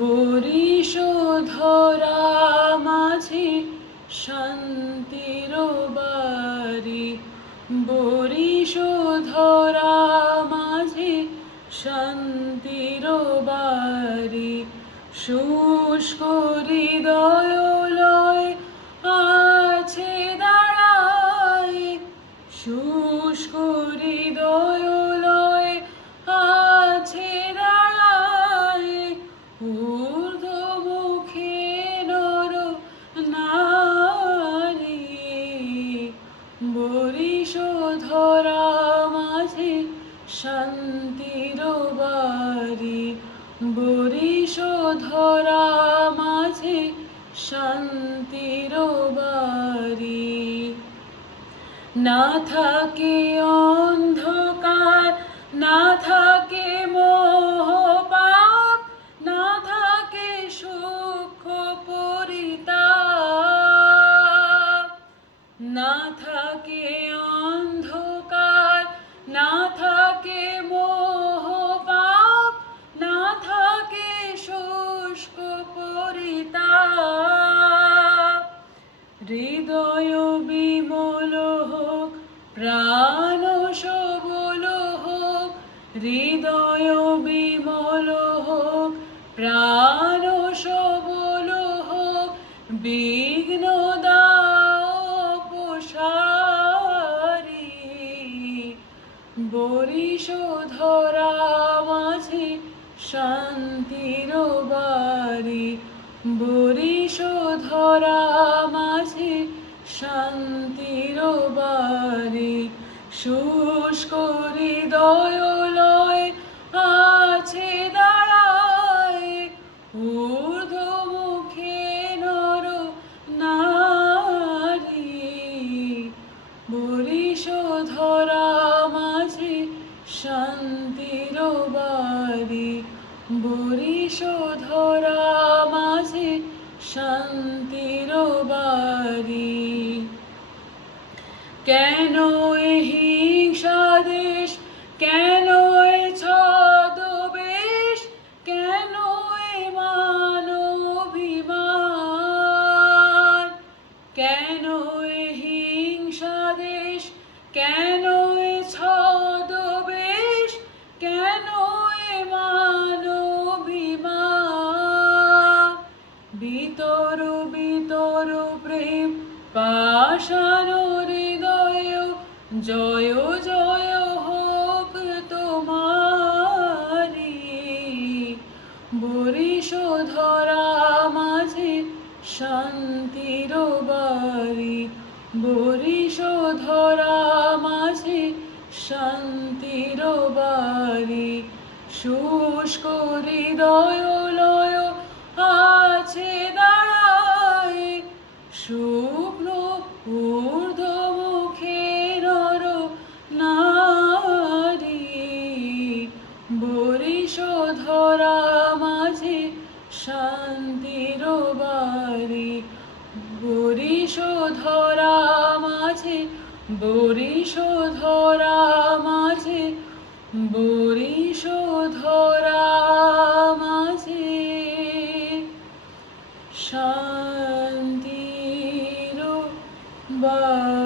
Boris ধরা মাঝে শান্তির বাড়ি, বরিশ ধরা মাঝে শান্তির বাড়ি। শুষ্ক হৃদয় লয় আছে দাঁড়ায়, শুষ্ক হৃদয় লয় আছে দাঁড়ায়। ঊর্ধ্বমুখে নর নারী, বরিশ ধরা মাঝে শান্তির বাড়ি, বরিশ ধরা মাঝে শান্তির বাড়ি। না থাকে অন্ধকার, না থাকে মোহ পাপ, না থাকে সূক্ষ্ম পরিতাপ। না থাকে অন্ধকার, না থাকে মোহ পাপ, না থাকে শুষ্ক পরিতাপ। হৃদয় বিমল হোক, প্রাণ সবল হোক, হৃদয় বিমল হোক, প্রাণ সবল হোক। বিঘ্ন দাও প্রসারী, বরিশ ধরা মাঝে শান্তির বাড়ি, বরিশ ধরা মাঝে শান্তির বাড়ি। শুষ্ক হৃদয় লয় আছে দাঁড়ায়, ঊর্ধ্বমুখে নর নারী, বরিশ ধরা মাঝে শান্তির বাড়ি, বরিশ ধরা মাঝে শান্তির বাড়ি। কেন এ হিংসা দেশ, কেন এ ছদ্মবেশ, কেন এ মান-অভিমান? কেন এ হিংসা দেশ, কেন এ ছদ্মবেশ, কেন এ মান-অভিমান? ভিতর ভিতর প্রেম পাষাণ হৃদয়, জয় জয় হোক তোমারি, বরিশ ধরা মাঝে শান্তির বাড়ি, বরিশ ধরা মাঝে শান্তির বাড়ি। শুষ্ক হৃদয় লয় আছে দাঁড়ায়, শুভ্র ঊর্ধ্বমুখে নর নারী, বরিশ ধরা মাঝে শান্তির বাড়ি, বরিশ ধরা মাঝে, বরিশ ধরা মাঝে, বরিশ ধরা মাঝে শান্তির বাড়ি।